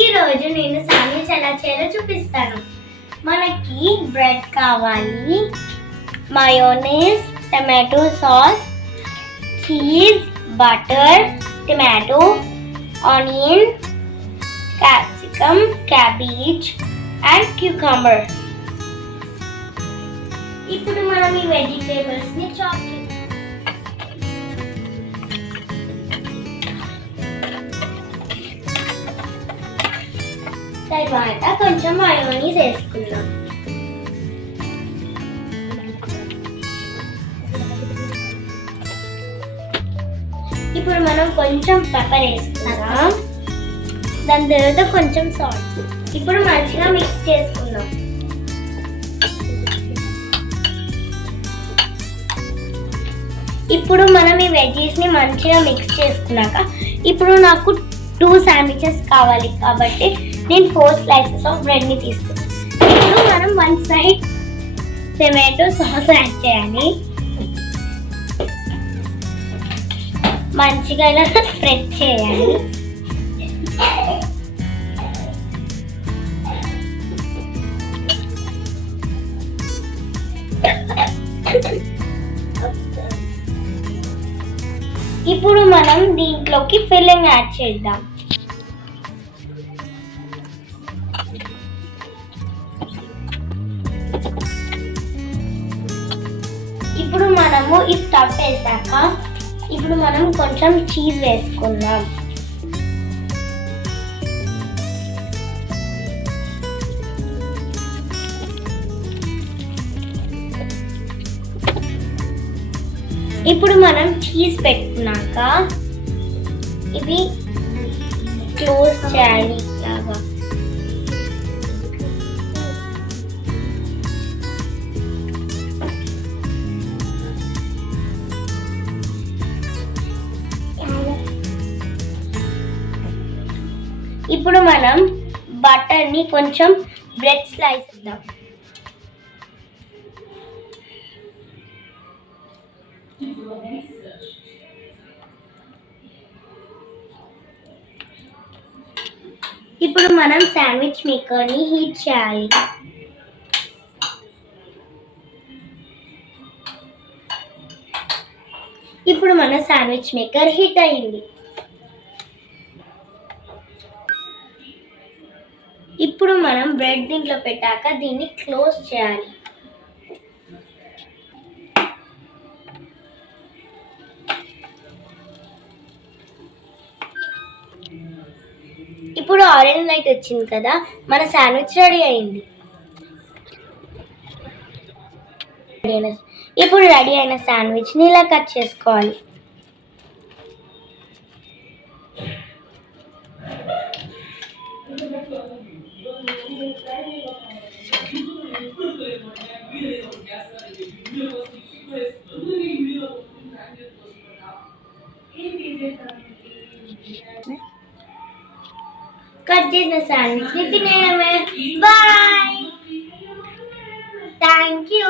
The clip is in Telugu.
ఈ రోజు నేను శాండ్విచ్ ఎలా చేయాలో చూపిస్తాను. మనకి బ్రెడ్ కావాలి, mayonnaise, tomato sauce, cheese, butter, tomato, onion, capsicum, cabbage and cucumber. ఇప్పుడు మనం ఈ వెజిటేబుల్స్ ని చాప్ చేద్దాం. తర్వాత కొంచెం మయోనీస్ వేసుకుందాం. ఇప్పుడు మనం కొంచెం పెప్పర్ వేసుకుందాం. దాని తర్వాత కొంచెం సాల్ట్. ఇప్పుడు మంచిగా మిక్స్ చేసుకుందాం. ఇప్పుడు మనం ఈ వెజ్జీస్ ని మంచిగా మిక్స్ చేసుకున్నాక ఇప్పుడు నాకు 2 శాండ్విచెస్ కావాలి కాబట్టి నేను 4 స్లైసెస్ ఆఫ్ బ్రెడ్ ని తీసుకున్నాను. ఇప్పుడు మనం 1 సైడ్ టమాటో సాస్ యాడ్ చేయాలి. మంచిగా ఇలా స్ప్రెడ్ చేయాలి. ఇప్పుడు మనం దీంట్లోకి ఫిల్లింగ్ యాడ్ చేద్దాం. ఇప్పుడు మనము ఈ స్టఫ్ వేసాక ఇప్పుడు మనం కొంచెం చీజ్ వేసుకుందాం. ఇప్పుడు మనం చీజ్ పెట్టుకున్నాక ఇవి క్లోజ్ చేయాలి లాగా. ఇప్పుడు మనం బటర్ ని కొంచెం బ్రెడ్ స్లైస్ ఇద్దాం. ఇప్పుడు మనం శాండ్విచ్ మేకర్ ని హీట్ చేయాలి. ఇప్పుడు మన శాండ్విచ్ మేకర్ హీట్ అయింది. ఇప్పుడు మనం బ్రెడ్ దీంట్లో పెట్టాక దీన్ని క్లోజ్ చేయాలి. ఇప్పుడు ఆరెంజ్ లైట్ వచ్చింది కదా, మన శాండ్విచ్ రెడీ అయింది. ఇప్పుడు రెడీ అయిన శాండ్విచ్ ని ఇలా కట్ చేసుకోవాలి. కట్ చేసిన శాండ్విచ్ ని తినేయడమే. Bye, thank you.